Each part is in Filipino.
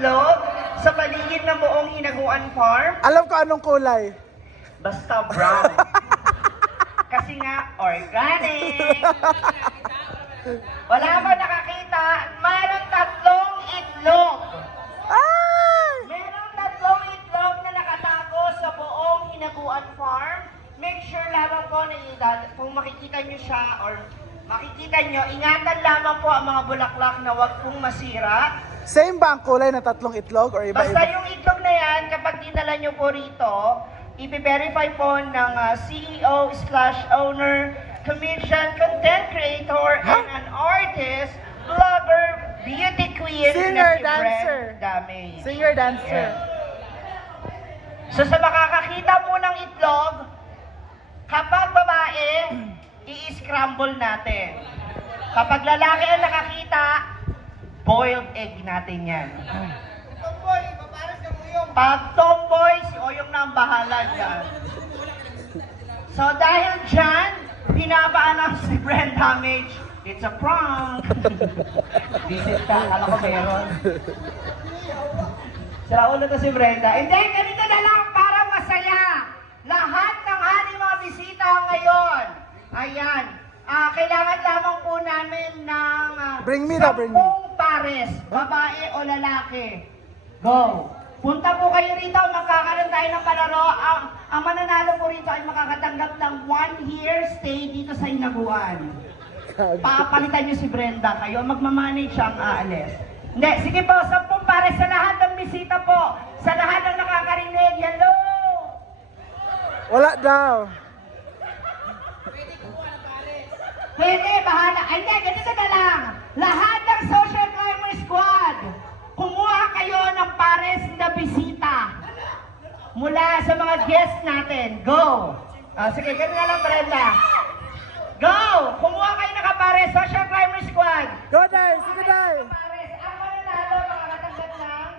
itlog sa paligid ng buong Hinaguan Farm? Alam ko anong kulay. Basta brown. Kasi nga, organic. Wala ba nakakita? Mayroong 3 itlog. Ay! Merong 3 itlog na nakatago sa buong Hinaguan Farm. Make sure lamang po na kung makikita nyo siya or makikita nyo, ingatan lamang po ang mga bulaklak na wag pong masira. Same ba ang kulay na 3 itlog or Basta iba-iba? yung itlog na yan, kapag dinala nyo po rito, i-verify po ng CEO/owner, comedian, content creator, and an artist, vlogger, beauty queen, Singer, na si dancer. Brenda May. Singer, dancer. So sa makakakita po ng itlog, kapag babae, i-scramble natin. Kapag lalaki ang nakakita, boiled egg natin yan. Pag tomboy, si Oyong na ang bahala dyan. So dahil dyan, pinapaanak si Brenda Mage, it's a prank. Visit ka, kala ko meron. Sira ulo to si Brenda. Hindi, ganito na lang para masaya. Lahat ng ating mga bisita ngayon, ayan, kailangan lamang po namin ng Bring me na, bring me. 10 pares, babae o lalaki. Go! Punta po kayo rito, magkakaroon tayo ng palaro. Ang mananalo po rito ay makakatanggap ng 1 year stay dito sa Hinaguan. Papalitan niyo si Brenda, kayo magmamanage siya ang aalis. Hindi, sige po, 10 pares sa lahat ng bisita po, sa lahat ng nakakarinig. Hello! Wala daw. Pwede, bahala. Ay, hindi, ganito na lang. Lahat ng Social Climber Squad, kumuha kayo ng pares na bisita mula sa mga guests natin. Go! Sige, ganito na lang, Brenda. Go! Kumuha kayo ng kapares, Social Climber Squad. Go, Day! Sige, Day! Pares, ang mananalo, makakatanggap ng...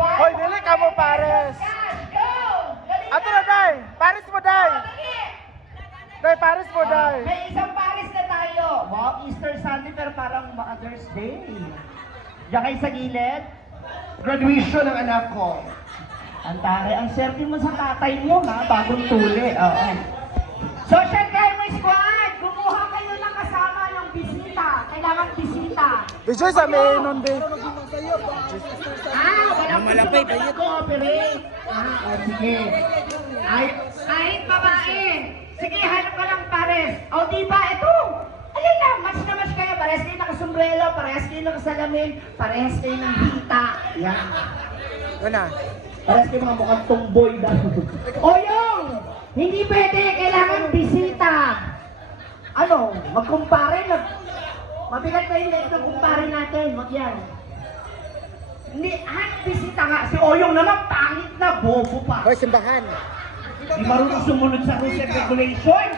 Hoy, dili ka mo pares. Cash, go! Dali Ato na, Day! Pares mo, Day! Dali! Day, pares mo, Day! May isang pares na tayo. Wow, Easter Sunday pero parang Mother's Day. Diyan kayo sa gilid. Graduation ng anak ko. Ang tari, ang swerte mo sa tatay mo, ha? Bagong tuli. Oo. Social Climber Squad, kumuha kayo ng kasama ng bisita. Kailangan bisita. Bijoy sa may nun, Day. Walang malapit. Cooperate. Sige. Ay, kahit babae. Sige, hanap ka ng pares. O, diba, ito. Alin na, match na match kayo. Parehas kayo nakasombrero, parehas kayo nakasalamin, parehas kayo ng hita. Yan. Una. Parehas kayo mga mukhang tomboy daw. Oyong! Hindi pwede, kailangan bisita. Ano, magkumpare, mabigat pa yung ito, kumpare natin, wag yan. Hindi, bisita nga. Si Oyong naman, pangit na, bobo pa. Hoy, simbahan. Di marunong sumunod sa rules and regulation.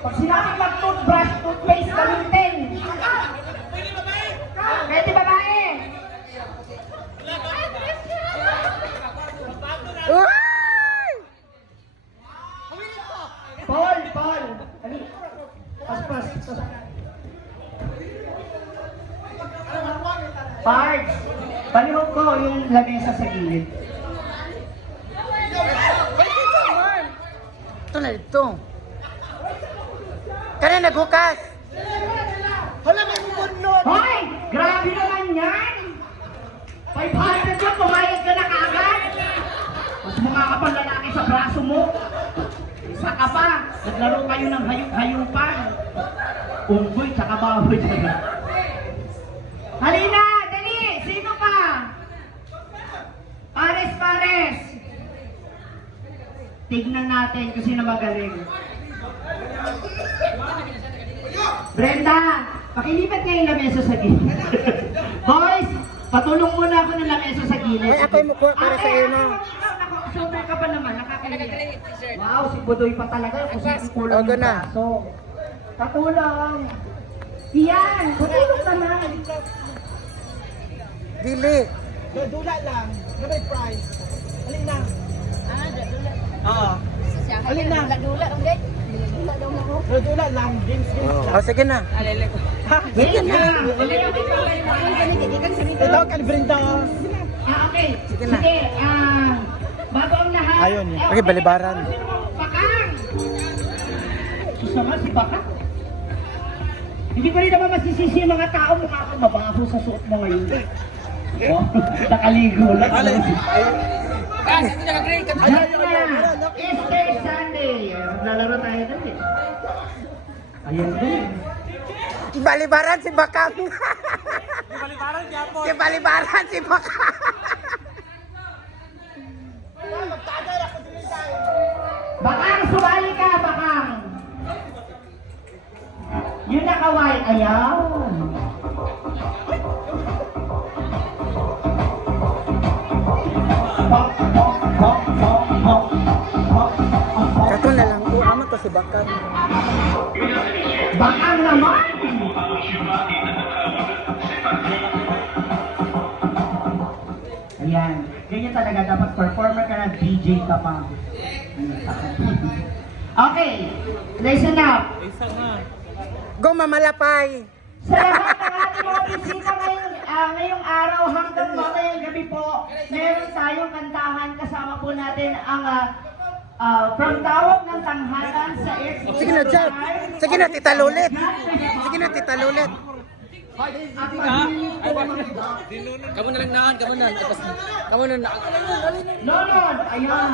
Pag sinabing mag-toothbrush, toothpaste, gamitin. Pwede babae. Uy! Paul. Ali. Pas. Pards. Palihog ko yung lamesa sa gilid. Ito na dito. Kaya naghukas. Hala, may bubunod. Hoy! Grabe naman yan! 500 yun, pumayag ka na kaagad! Mas mukha ka pang lalaki sa braso mo. Isa ka pa, naglaro kayo ng hayup-hayupan. Unggoy, tsaka baboy. Halina! Dali! Sino pa? Pares! Tignan natin kung sino magaling. Brenda, pakilipat kayo yung lamesa sa gilid. Boys, patulong muna ako ng lamesa sa gilid. Ay, ako'y mukuha para sa iyo na. Sobrang ka pa naman, nakakalimutan. Wow, si Budoy pa talaga. Kung saan kulang Ogo yung na. braso. Patulong. Iyan, patulong naman. Dili. Dula lang. May price. Alin na? Oo. Alin na? Dula dong, guys. Dula dong ako. Dula lang, James. Oh, sige na. Sige na. Ito, Calverinda. Okay. Sige na. Sige, bago ang lahat. Ayun, yun. Okay, balibaran. Bakang! Gusto nga si Bakang. Hindi ko rin naman masisisi yung mga tao mukha ako mabaho sa suot mo ngayon. Oh, nakaligo lang. Diyan na, Easter Sunday. Nalaro tayo doon eh. Ayun doon. Balibaran si Bakang. Si Balibaran si Bakang. Bakang, sumali ka, Bakang. Yun nakaway, ayaw. Kato na lang. Amat to si Bakang. Bakang naman. Ayan. Ganyan talaga. Dapat performer ka na, DJ ka pa. Okay. Listen up. Go mamalapay. Sa lahat ng ating mga bisita ngayong araw hanggang mamayang gabi po, meron tayong kantahan kasama po natin ang From Tawag ng Tanghalan sa Expo. Sige na, Jab. Sige na, Tita Lulit. Sige na, Tita Lulit. Kamu na lang nakan, kamu na. Kamu na. Nonon, ayan.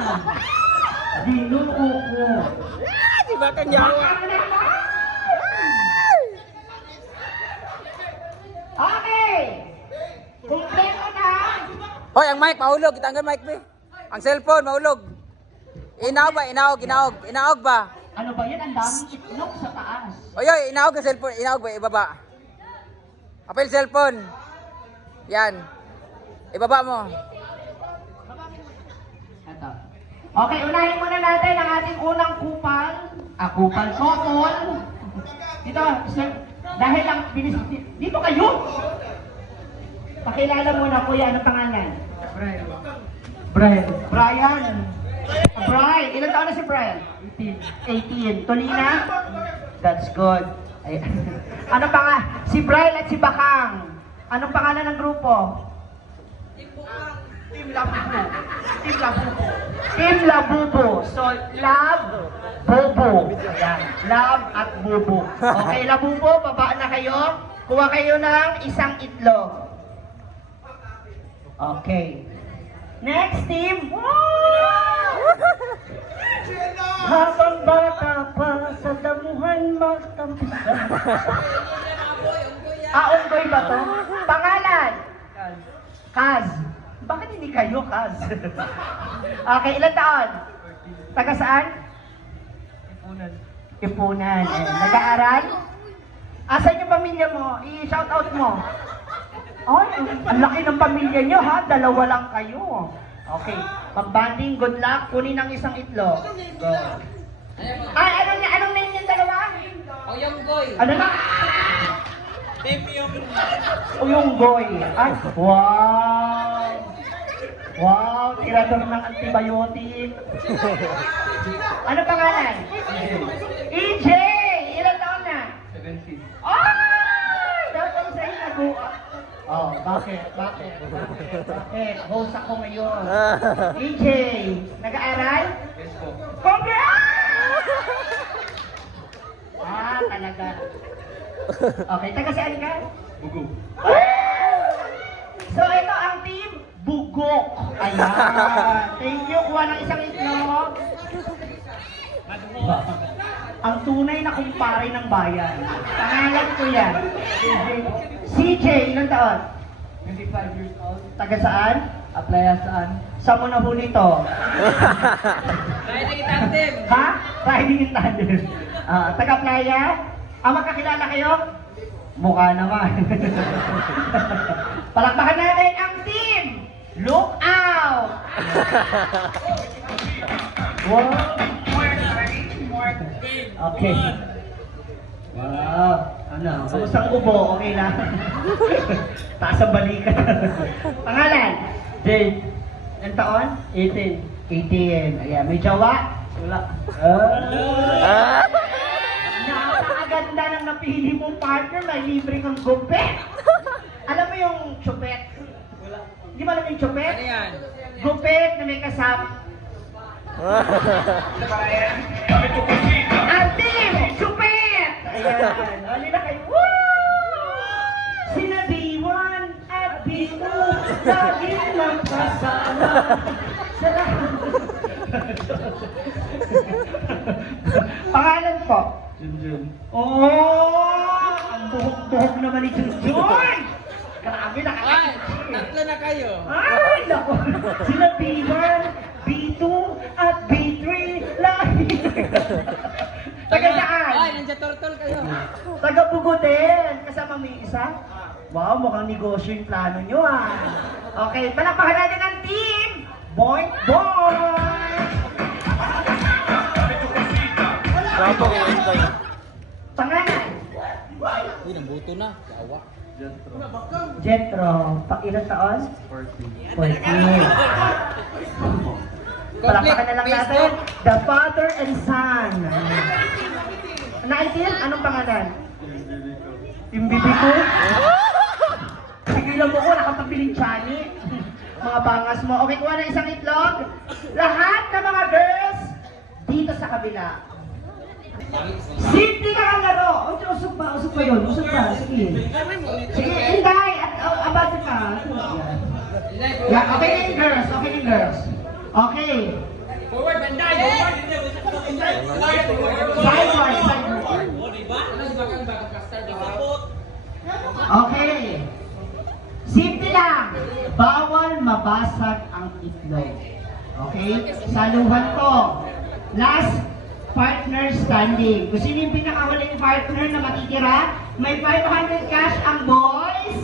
Dinuo ko. Si Bakang yawa. Bakang naman! Okay! Kumpleto na! Hoy, ang mic, mahulog. Itanggal mic, be. Ang cellphone, mahulog. Inaog ba? Inaog ba? Ano ba yan? Ang daming itlog sa taas. Oy, inaog ang cellphone. Inaog ba? Ibaba. Apel cellphone. Yan. Ibaba mo. Ito. Okay, unahin muna natin ang ating unang kupal. Kupal sokol. Dito, sir. Dahil lang, dito kayo! Pakilala muna, kuya. Anong pangalan? Brian. Brian. Brian. Ilan taon na si Brian? 18. Tolina? That's good. Ay, ano si Brian at si Bakang. Anong pangalan ng grupo? Team Labubo. Team Labubo. Team Labubo. So, Lab, Bobo. Ayan. Lab at Bubo. Okay, Labubo, baba na kayo. Kuha kayo ng isang itlog. Okay. Next team. Habang bata pa sa damuhan magtampisan. Unggoy ba to? Pangalan? Kaz. Bakit hindi kayo, Kaz? Okay, ilan taon? Taga saan? Ipunan. Nag-aaral? Asan yung pamilya mo? I-shout out mo. Ay, ang laki ng pamilya nyo ha. Dalawa lang kayo. Okay. Pag-banding, good luck. Kunin ang isang itlog. Go. Ay, anong name yung dalawa? Oyonggoy. Ano na? Uyonggoy. Ay, wow. Wow, tirador ng antibiotic. Ano pangalan? EJ! Ilan taon na? 17. Ay! Dapat sa'yo nag-uap. Oh, bakit? Bakit? Host ako ngayon. EJ, nag-aaral? Yes po. Congrats! Talaga. Okay, taga saan ka? Bugo. So, ito ang team Bugok. Ayan. Thank you. Kuha ng isang itlog. Ang tunay na kumpare ng bayan. Pangalan ko yan. CJ, ilang taon? 25 years old. Taga saan? Aplaya saan? Saan mo nahuli to? Riding in tandem. Ha? Riding in tandem. Taga Playa? Magkakilala kayo? Mukha naman. Palakpakan natin ang team! Look out! Wow. Okay. Wow. Ano? Kamusta ang ubo? Okay lang. Taas ang balikan. Pangalan? Jade. Ilang taon? 18. 18. Ayan. May jowa? Wala. Ah! Napakaganda ng napili mong partner, may libre kang gupet. Alam mo yung chupet? Wala. Di ba alam yung chupet? Ano yan? Gupet na may kasama. Atim! Chupet! Ayan. Alin na kayo. Woo! Sina B1 at B2 lagi lang kasama. Salamat. Pangalan po? Junjun. Oh! Ang buhok-buhok naman ni Junjun! Grabe, nakakakit. Tatlo na kayo. Ay, naku! Sila B1, B2, at B3, lahi! Taga saan? Ay, nandiyan turtle kayo. Taga Bugo din. Kasama mo yung isa? Wow, mukhang negosyo yung plano nyo ah. Okay, palakpakan natin ang team! Boing Boing! Bravo kay Entoy. Pangalan? Uy, nambuto na. Kawa. Jetro. Ilang taon? 40. 14. Palakpakan na lang natin. The father and son. Naitin? Anong pangalan? Timbibi ko? Sigilan mo ko, nakapabiling chani. Mga bangas mo. Okay, kuha na isang itlog. Lahat ng mga girls, dito sa kabila. Simple ka ang laro. Usog ba? Usog ba yun? Usog ba? Sige. Sige, hinday. At abate ka. Yeah, okay na yung girls. Okay na yung girls. Okay. Forward, banday! Sideward, sideward. Okay. Simple lang. Bawal mabasag ang itlog. Okay? Saluhan ko. Last partner standing. Kung sino yung pinakawaling partner na matitira, may 500 cash ang boys.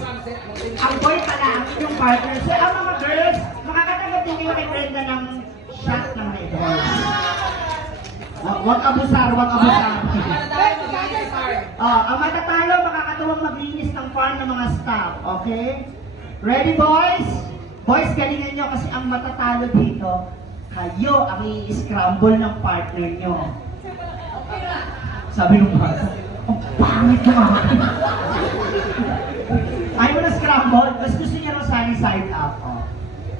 Ang boy pala ang inyong partner. So ang mga girls, makakatanggap din kayo kay Brenda ng shot ng Red Horse. Huwag abusar, huwag abusar. Ang matatalo, makakatuwang maglinis ng farm ng mga staff. Okay? Ready, boys? Boys, galingan nyo kasi ang matatalo dito, kayo ang i-scramble ng partner nyo. Sabi nung bata, ang pangit mo nga. Ayaw mo na scramble, mas gusto niya ng sunny side up. Oh.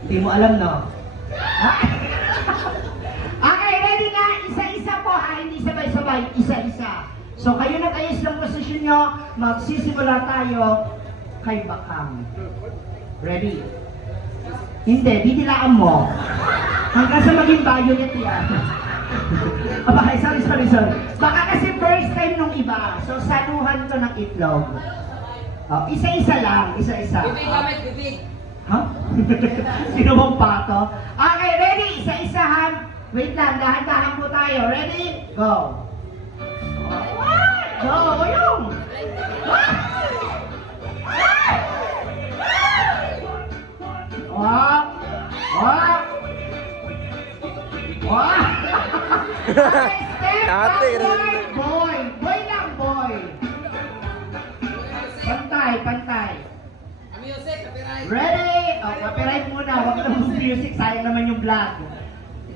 Hindi mo alam, no? Okay, ready na? Isa-isa po, hindi sabay-sabay, isa-isa. So kayo nag-ayos ng posisyon nyo, magsisimula tayo kay Bakang. Ready? Hindi, didilaan mo. Hanggang sa maging violet yan. Aba, sorry. Baka kasi first time nung iba. So, saluhan to ng itlog. Oh, isa-isa lang, isa-isa. Bibi, kamay, bibi. Ha? Sino bang pato? Okay, ready? Isa-isahan. Wait lang, dahan-dahan po tayo. Ready? Go. Go, yung. Wah! Ate, Boy! Boy lang, boy! Pantay. Music, copyright. Ready? Copyright muna. Huwag na music. Sayang naman yung vlog.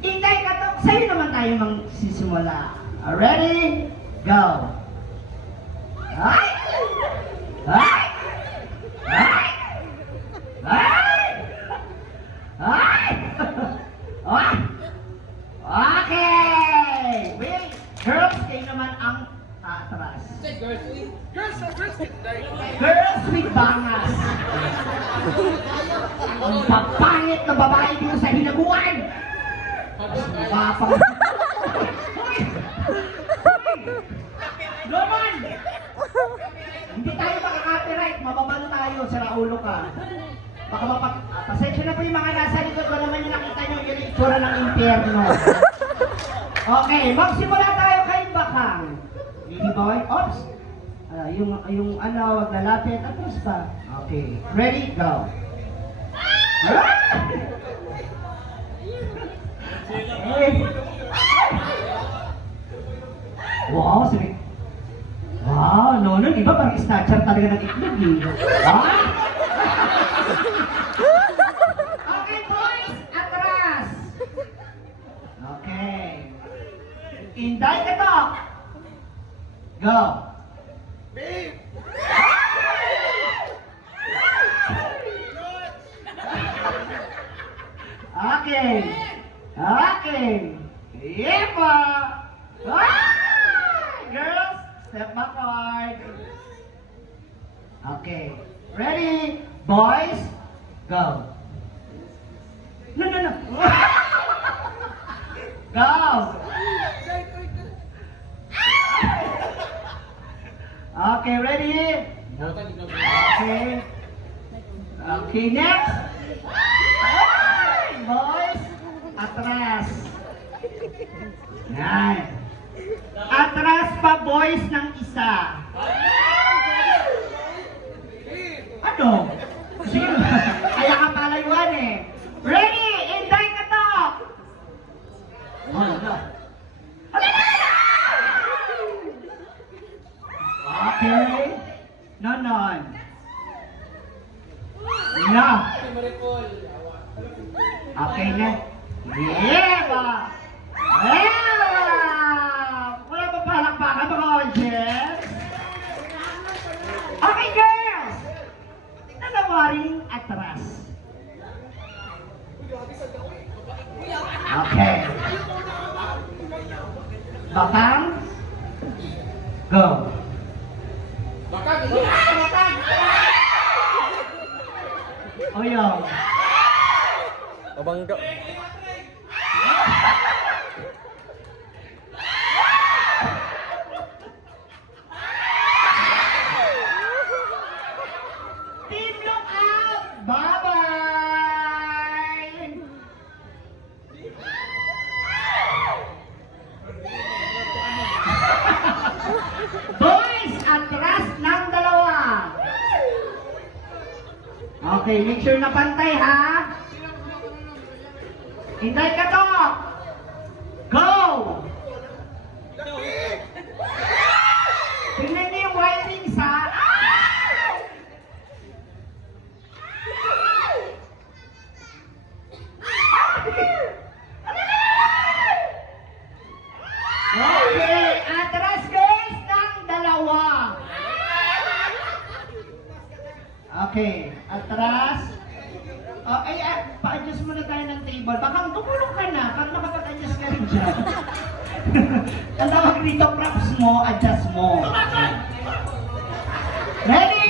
Intay ka to. Sa'yo naman tayo magsisimula. Ready? Go! Ay! Ay! Ay! Ay! Ay! Ah! Okay! Wait! Girls, kayo naman ang atras. Girls with Girls with bangas. Ang papangit na babae dito sa hinaguan. Papang... Roman! Hindi tayo makaka-copyright. Mababalo tayo. Sira ulo ka. Baka pasensya na po yung mga nasa likod ko naman yung nakita nyo yung itsura ng impyerno. Okay, magsimula tayo kay Bakang. Baby boy, oops. Yung ano, wag lalapit. Atras pa. Okay, ready, go. Wow, sabi. Wow, no, iba parang snatcher talaga ng itlog eh. Okay, boys, atras. Okay. Go. Okay. Okay. Yepa. Girls, step backward. Okay. Ready? Boys, go. No, no, no. Go. Okay, ready? Okay. Okay, next. Boys, atras. Yan. Atras pa, boys, ng isa. Ano? Sige, kaya ka palayuan eh. Ready? Inday ka to! Oh, no. Okay. Nonon. No. Okay na. Yeah! Yeah! Wala pa palakpakan mga audience? Okay, girls! Nanawaring atras. Okay. Bakang? Go. Oyong. Pabangga. Team look out! Bye-bye! Boys, atras ng dalawa. Okay, make sure na pantay ha. Hintay ka to. Go! Tingnan niyo yung wirings ha. Okay, atras guys ng dalawa. Okay, atras. Okay, pa-adjust muna tayo ng table. Baka tumulong ka na para makapag-adjust ka rin dyan. Ang tawag dito, props mo, adjust mo. Ready?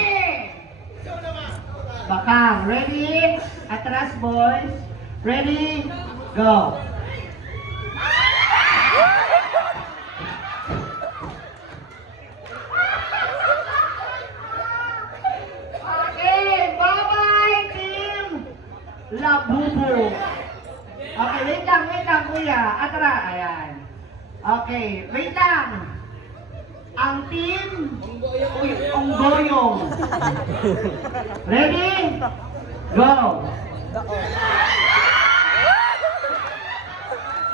Bakang, ready? Atras boys. Ready? Go. Labubo. Okay, wait lang, kuya. Atra, ayan. Okay, wait lang. Ang team, Onggoyong. Ready? Go.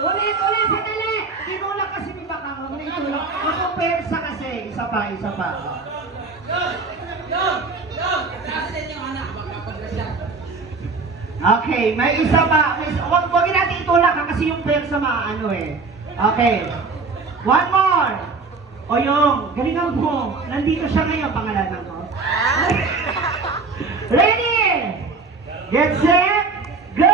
Ulit, sandali. Tinulak kasi ni Bakang. Ulit, tulak. Magpumpersa kasi. Isa pa. Okay, may isa pa. Huwag natin itulak kasi yung pwersa maano eh. Okay. One more. O yung, galingan mo. Nandito siya ngayon, pangalanan mo. Ready? Get set? Go!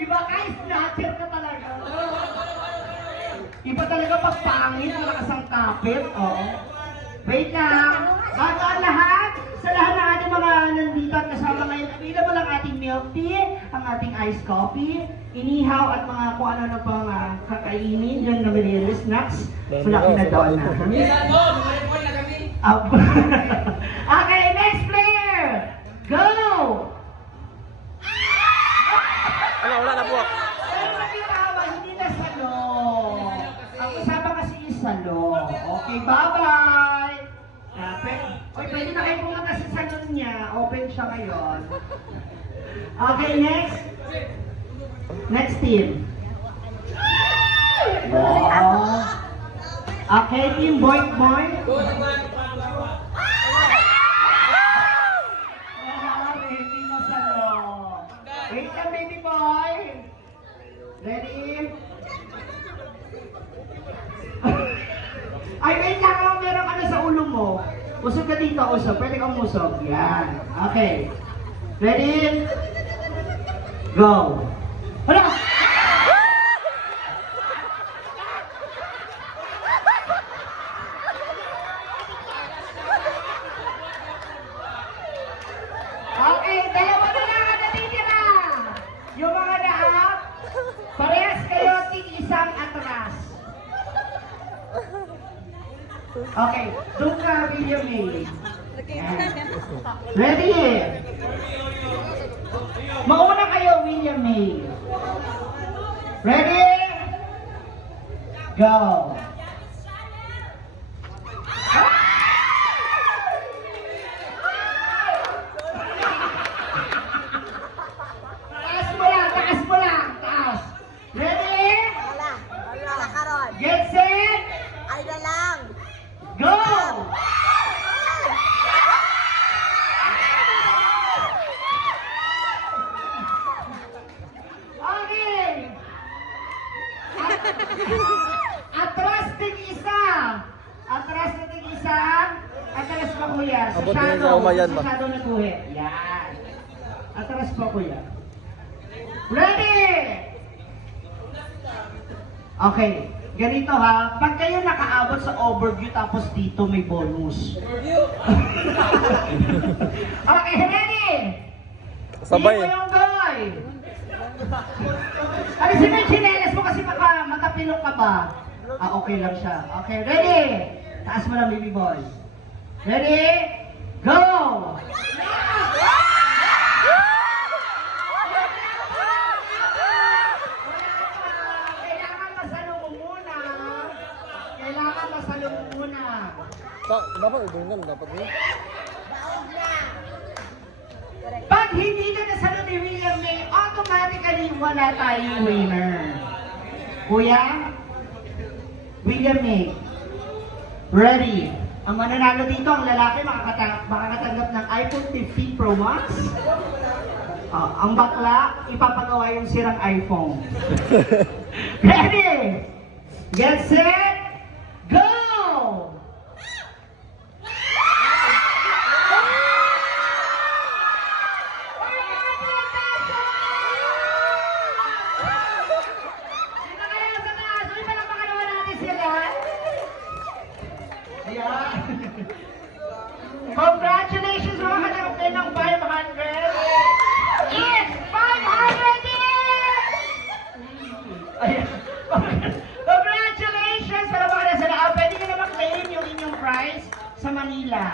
Iba guys, snatcher ka talaga. Iba talaga pag pangit, malakas ang kapit. Oh. Wait lang. Bago ang lahat, sa lahat ng ating mga nandito at kasama ngayon, available ang ating milk tea, ang ating iced coffee, inihaw at mga kung ano na pang kakainin, dyan na may snacks. Wala na doon na. Okay, next player! Go! Wala na buwak. Pero nakitawa, hindi na salo. Ang usapan kasi is salo. Okay, bye-bye! Oy, pwede na kayo pumunta sa salon niya. Open siya ngayon. Okay, next. Next team. Wow. Okay, team Boink Boink. Ready na salo. Wait lang, baby boy. Usog ka dito, usog. Pwede kang usog. Yan. Okay. Ready? Go. Hala! Okay, dalawa na lang ang natitira. Yung mga naap, parehas kayo isang atras. Okay, doon ka, William May. Ready? Mauna kayo, William May. Ready? Go. Taas mo lang, taas mo lang, taas. Ready? Wala ka ron. Get set, Ay na lang. go! Okay. Atras din isa. Atras na din isa. Atras pa kuya. Sa Abot na yun shadow. sa umayan, Sa ma. shadow na guhit. Yan. Atras pa kuya. Ready? Okay. Ganito ha. Pag kayo nakaabot sa overview tapos dito may bonus. Okay, ready? Sabay. Hindi mo yung goy. Alisin mo yung chinelas mo kasi baka matapilok ka ba? Ah, okay lang siya. Okay, ready? Taas mo lang, baby boy. Ready? Go! Kailangan masalong mo muna. Kailangan masalong mo muna. Dapat idungan, dapat mo. Pag hindi na nasalo ni William May, automatically wala tayong winner. Kuya, William May, ready. Ang mananalo dito, ang lalaki makakatanggap ng iPhone 15 Pro Max. Ang bakla, ipapagawa yung sirang iPhone. Ready? Get set, go! Sino kaya sa taas? Uy, palakpakan naman natin sila. Ayan. Congratulations mga katanggap din ng 500. It's 500 din! Ayan. Congratulations sa mga nasa loob. Pwede nyo na mag-claim yung inyong prize sa Manila.